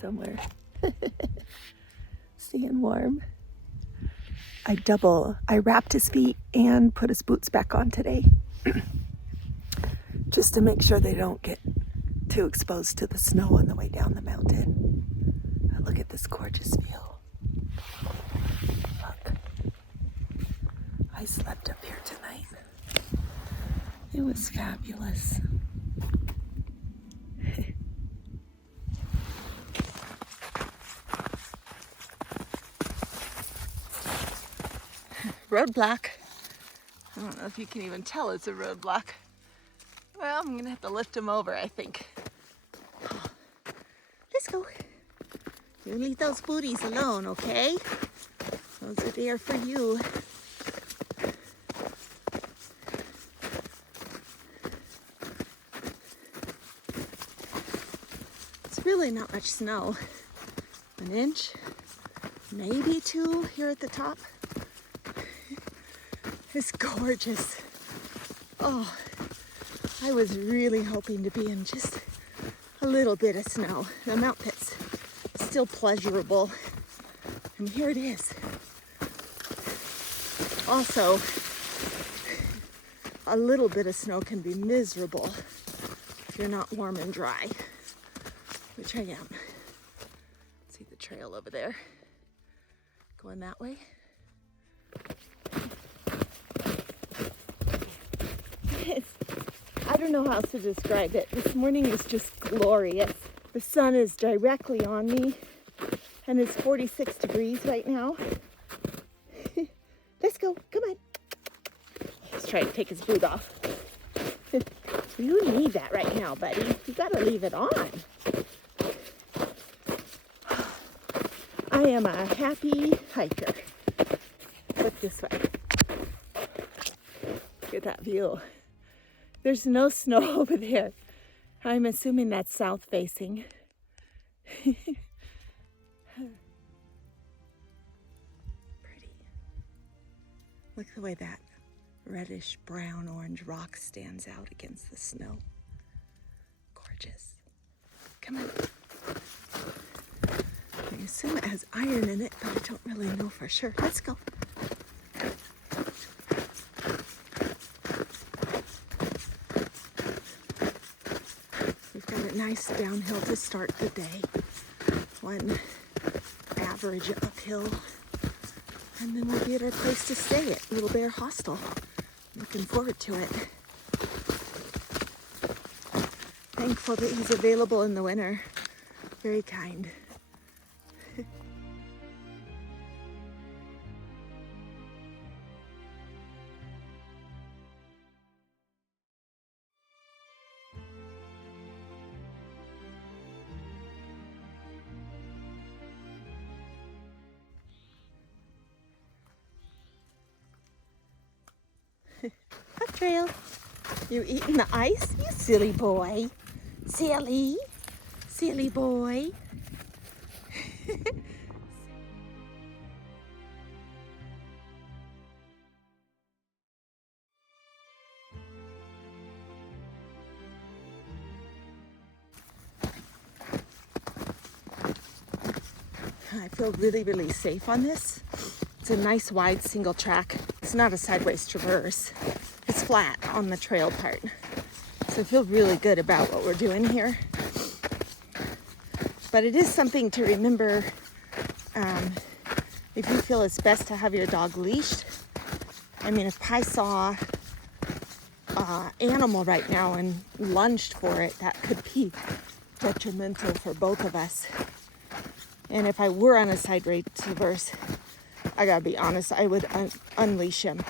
somewhere. Staying warm. I wrapped his feet and put his boots back on today. Just to make sure they don't get too exposed to the snow on the way down the mountain. Look at this gorgeous view. Look. I slept up here tonight. It was fabulous. Roadblock. I don't know if you can even tell it's a roadblock. Well, I'm gonna have to lift him over, I think. Let's go. You leave those booties alone, okay? Those are there for you. It's really not much snow. 1 inch, maybe 2 here at the top. It's gorgeous. Oh, I was really hoping to be in just a little bit of snow. The mount pit's still pleasurable. And here it is. Also, a little bit of snow can be miserable if you're not warm and dry, which I am. See the trail over there? Going that way. I don't know how else to describe it. This morning was just glorious. The sun is directly on me and it's 46 degrees right now. Let's go, come on. Let's try to take his boot off. You need that right now, buddy. You gotta leave it on. I am a happy hiker. Look this way. Look at that view. There's no snow over there. I'm assuming that's south facing. Pretty. Look the way that reddish brown orange rock stands out against the snow. Gorgeous. Come on. I assume it has iron in it, but I don't really know for sure. Let's go. Nice downhill to start the day. One average uphill. And then we'll be at our place to stay at Little Bear Hostel. Looking forward to it. Thankful that he's available in the winter. Very kind. Up trail. You eating the ice? You silly boy. Silly. Silly boy. I feel really, really safe on this. It's a nice wide single track. It's not a sideways traverse. It's flat on the trail part. So I feel really good about what we're doing here. But it is something to remember if you feel it's best to have your dog leashed. I mean, if I saw an animal right now and lunged for it, that could be detrimental for both of us. And if I were on a sideways traverse, I gotta be honest, I would unleash him.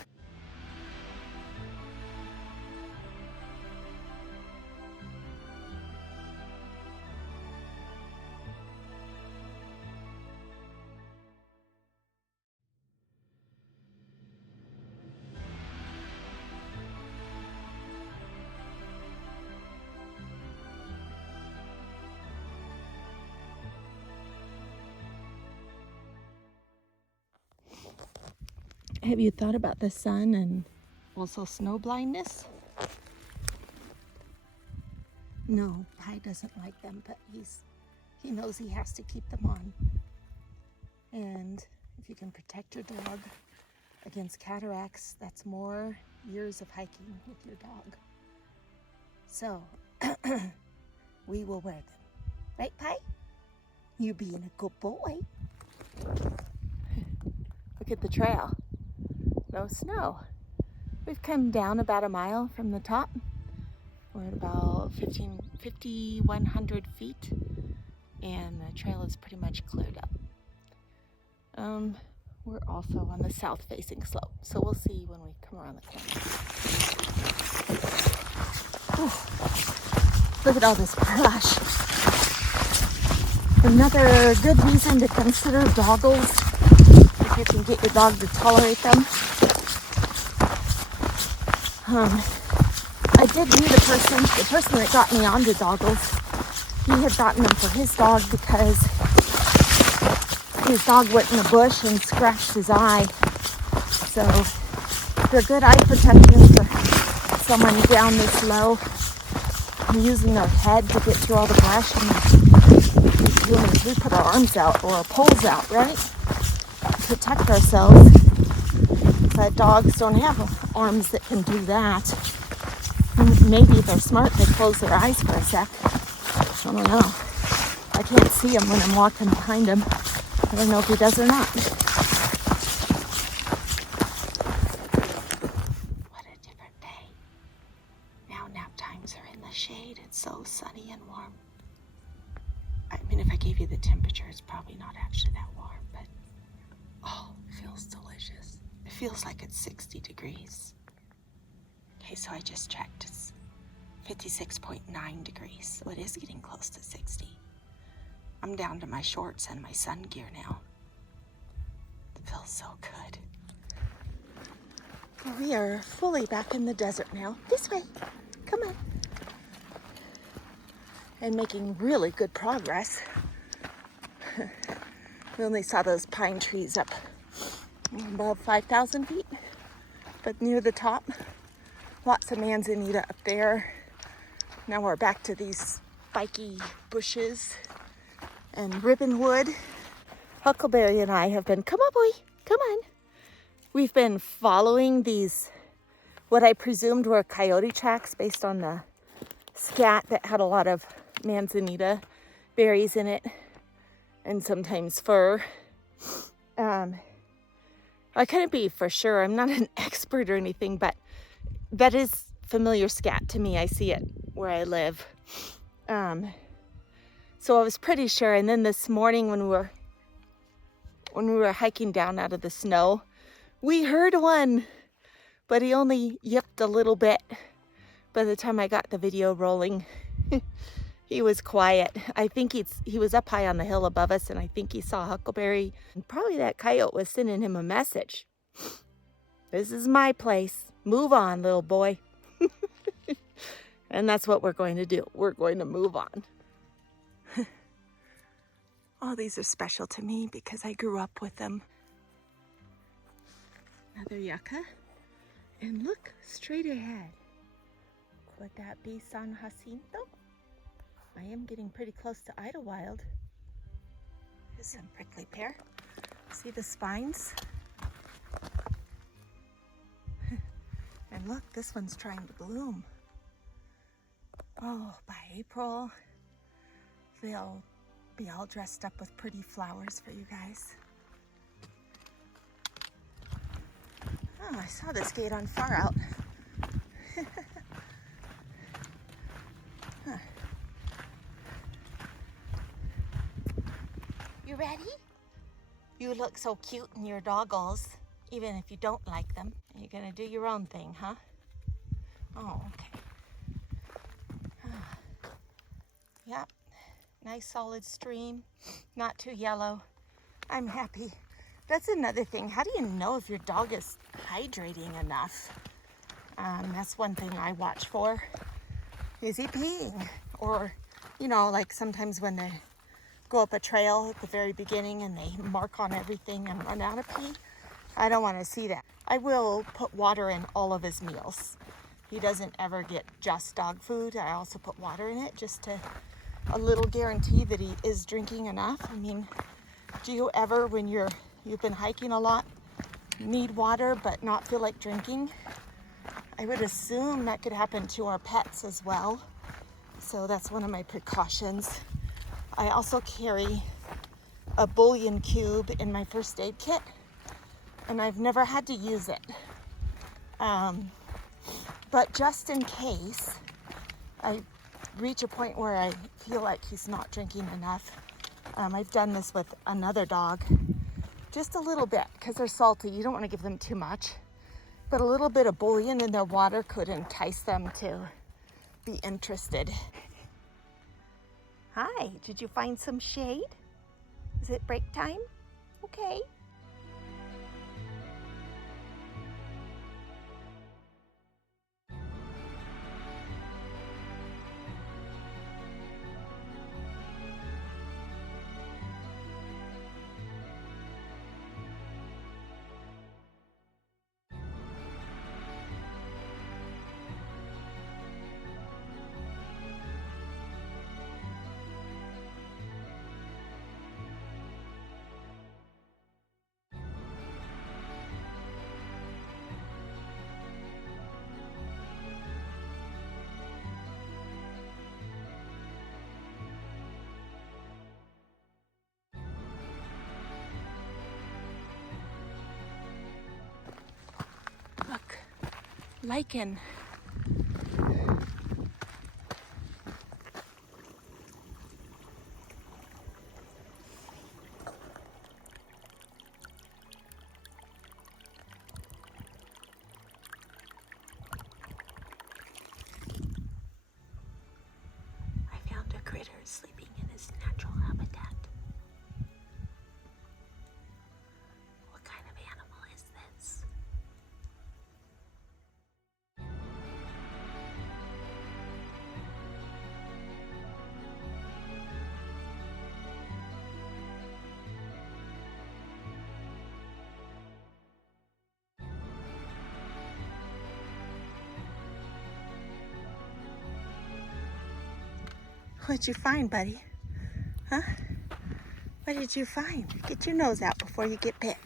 Have you thought about the sun and also snow blindness? No, Pi doesn't like them, but he knows he has to keep them on. And if you can protect your dog against cataracts, that's more years of hiking with your dog. So, we will wear them. Right, Pi? You being a good boy. Look at the trail. No snow. We've come down about a mile from the top. We're at about 5,100 feet, and the trail is pretty much cleared up. We're also on the south-facing slope, so we'll see when we come around the corner. Oh, look at all this brush. Another good reason to consider doggles, if you can get your dog to tolerate them. I did meet the person that got me onto doggles. He had gotten them for his dog because his dog went in the bush and scratched his eye. So they're good eye protection for someone down this low, using their head to get through all the brush. And we put our arms out or our poles out, right? To protect ourselves. But dogs don't have arms that can do that. And maybe if they're smart, they close their eyes for a sec. I don't know. I can't see him when I'm walking behind him. I don't know if he does or not. What a different day. Now nap times are in the shade. It's so sunny and warm. I mean, if I gave you the temperature, it's probably not actually that warm, but oh, it feels delicious. It feels like it's 60 degrees. Okay, so I just checked. It's 56.9 degrees, so it is getting close to 60. I'm down to my shorts and my sun gear now. It feels so good. Well, we are fully back in the desert now. This way. Come on. And making really good progress. We only saw those pine trees up above 5,000 feet, but near the top, lots of manzanita up there. Now we're back to these spiky bushes and ribbonwood. Huckleberry and I have been, come on boy, come on. We've been following these, what I presumed were coyote tracks based on the scat that had a lot of manzanita berries in it, and sometimes fir. I couldn't be for sure. I'm not an expert or anything, but that is familiar scat to me. I see it where I live. So I was pretty sure. And then this morning when we were hiking down out of the snow, we heard one, but he only yipped a little bit. By the time I got the video rolling, he was quiet. I think he was up high on the hill above us, and I think he saw Huckleberry. And probably that coyote was sending him a message. This is my place. Move on, little boy. And that's what we're going to do. We're going to move on. All these are special to me because I grew up with them. Another yucca. And look straight ahead. Could that be San Jacinto? I am getting pretty close to Idlewild. Here's some prickly pear. See the spines? And look, this one's trying to bloom. Oh, by April, they'll be all dressed up with pretty flowers for you guys. Oh, I saw this gate on far out. Huh. You ready? You look so cute in your doggles, even if you don't like them. You're gonna do your own thing, huh? Oh, okay. Yep, nice solid stream, not too yellow. I'm happy. That's another thing. How do you know if your dog is hydrating enough? That's one thing I watch for. Is he peeing? Or, you know, like sometimes when they go up a trail at the very beginning and they mark on everything and run out of pee. I don't want to see that. I will put water in all of his meals. He doesn't ever get just dog food. I also put water in it just to a little guarantee that he is drinking enough. I mean, do you ever, when you've been hiking a lot, need water but not feel like drinking? I would assume that could happen to our pets as well. So that's one of my precautions. I also carry a bouillon cube in my first aid kit, and I've never had to use it. But just in case I reach a point where I feel like he's not drinking enough, I've done this with another dog, just a little bit, because they're salty. You don't want to give them too much, but a little bit of bouillon in their water could entice them to be interested. Hi, did you find some shade? Is it break time? Okay. Look, lichen. I found a critter sleeping in his natural habitat. What kind of animal is this? What'd you find, buddy? Huh? What did you find? Get your nose out before you get bit.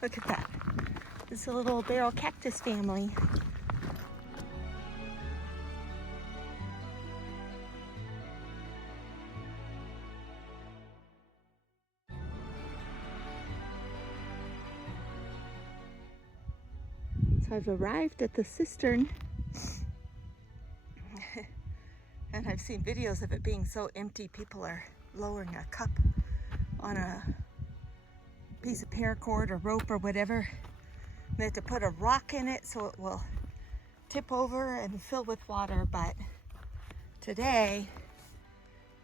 Look at that. It's a little barrel cactus family. So I've arrived at the cistern. And I've seen videos of it being so empty, people are lowering a cup on a piece of paracord or rope or whatever. They have to put a rock in it so it will tip over and fill with water, but today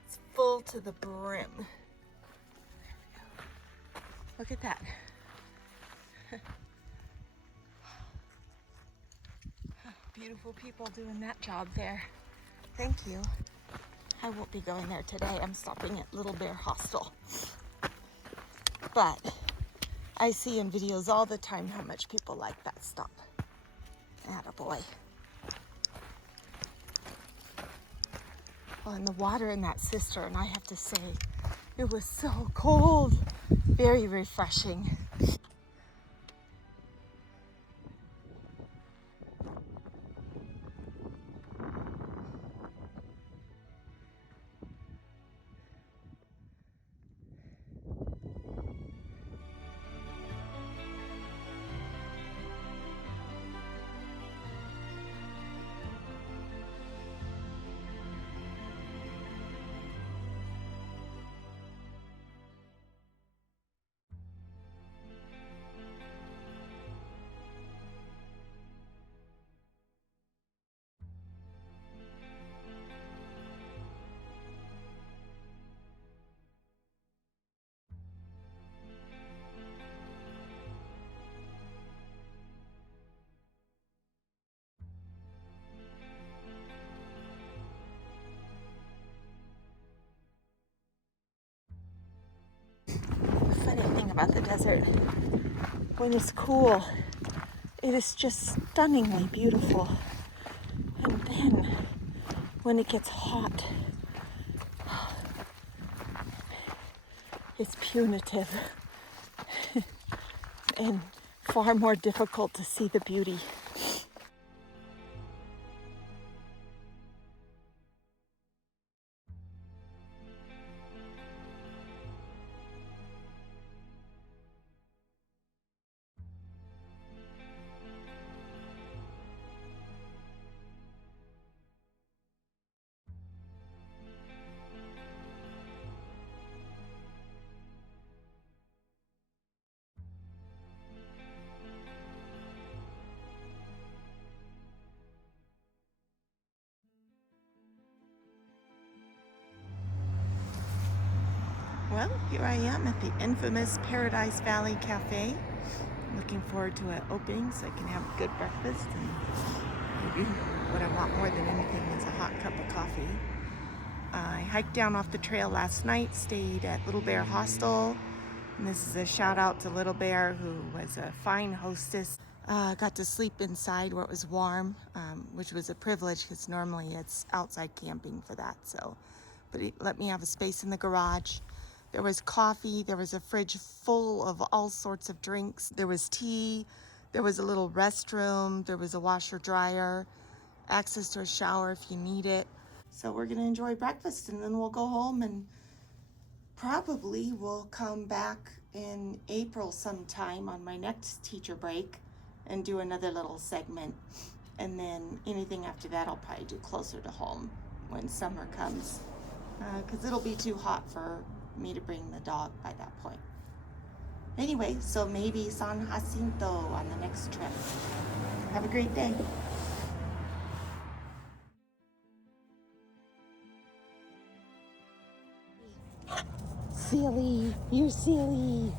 it's full to the brim. Look at that. Beautiful people doing that job there. Thank you. I won't be going there today. I'm stopping at Little Bear Hostel. But I see in videos all the time how much people like that stop. Attaboy. Well, and the water in that cistern, I have to say, it was so cold. Very refreshing. about the desert. When it's cool, it is just stunningly beautiful. And then when it gets hot, it's punitive and far more difficult to see the beauty. Well, here I am at the infamous Paradise Valley Cafe. I'm looking forward to it opening so I can have a good breakfast, and maybe what I want more than anything is a hot cup of coffee. I hiked down off the trail last night, stayed at Little Bear Hostel, and this is a shout out to Little Bear, who was a fine hostess. Got to sleep inside where it was warm, which was a privilege because normally it's outside camping for that. But he let me have a space in the garage. There was coffee, there was a fridge full of all sorts of drinks. There was tea, there was a little restroom, there was a washer dryer, access to a shower if you need it. So we're gonna enjoy breakfast and then we'll go home, and probably we'll come back in April sometime on my next teacher break and do another little segment. And then anything after that I'll probably do closer to home when summer comes, because it'll be too hot for me to bring the dog by that point. Anyway, so maybe San Jacinto on the next trip. Have a great day. Silly, you're silly.